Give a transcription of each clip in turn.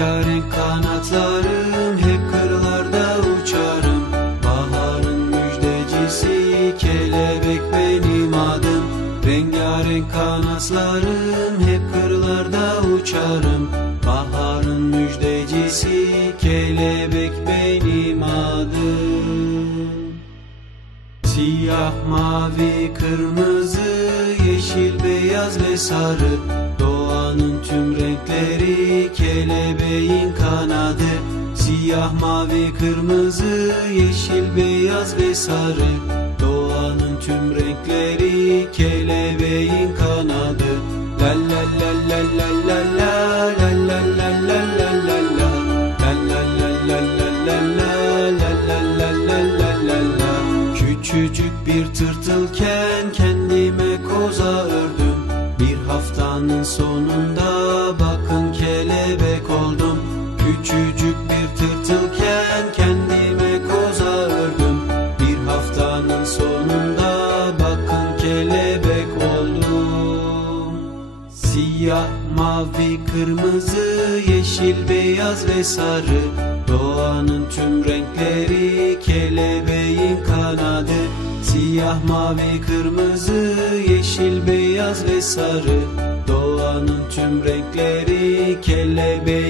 Rengarenk kanatlarım hep kırlarda uçarım. Baharın müjdecisi kelebek benim adım. Rengarenk kanatlarım hep kırlarda uçarım. Baharın müjdecisi kelebek benim adım. Siyah, mavi, kırmızı, yeşil, beyaz ve sarı kelebeğin kanadı Siyah, mavi, kırmızı, yeşil, beyaz ve sarı Doğanın tüm renkleri kelebeğin kanadı La la la la la la la la la la la la la la La la la la la la la la la la la la la Küçücük bir tırtılken kendime koza ördüm Bir haftanın sonunda Küçücük bir tırtılken kendime koza ördüm. Bir haftanın sonunda bakın kelebek oldum. Siyah, mavi, kırmızı, yeşil, beyaz ve sarı. Doğanın tüm renkleri kelebeğin kanadı. Siyah, mavi, kırmızı, yeşil, beyaz ve sarı. Doğanın tüm renkleri kelebeğin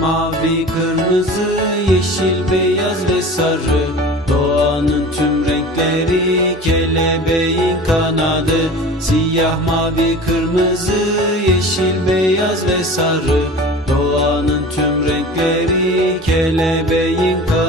mavi, kırmızı, yeşil, beyaz ve sarı. Doğanın tüm renkleri kelebeğin kanadı. Siyah, mavi, kırmızı, yeşil, beyaz ve sarı. Doğanın tüm renkleri kelebeğin kanadı